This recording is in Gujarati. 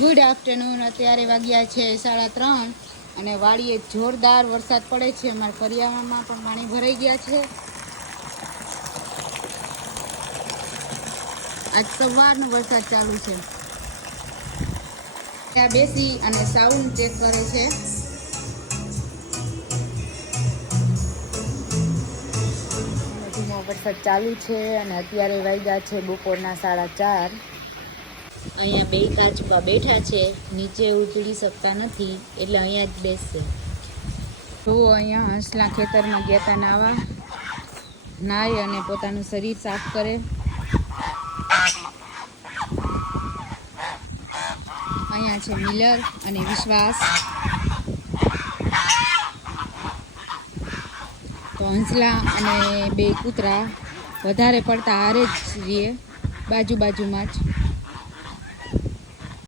Good afternoon. અત્યારે વાગ્યા છે 3:30 અને વાડીએ જોરદાર વરસાદ પડે છે. અમારા કરિયાણામાં પણ પાણી ભરાઈ ગયા છે. આજ સવારનો વરસાદ ચાલુ છે. ત્યાં બેસી અને સાઉન્ડ ચેક કરે છે. ધીમો વરસાદ ચાલુ છે અને અત્યારે વાગ્યા છે બપોરના 4:30. અહીંયા બે કાચબા બેઠા છે, નીચે ઉતરી શકતા નથી એટલે અહીંયા જ બેસશે. તો અહીંયા હંસલા ખેતરમાં ગયા હતા નાવા, નાય અને પોતાનું શરીર સાફ કરે. અહીંયા છે મિલર અને વિશ્વાસ. તો હંસલા અને બે કૂતરા વધારે પડતા હારે જ રહીએ, બાજુમાં જ.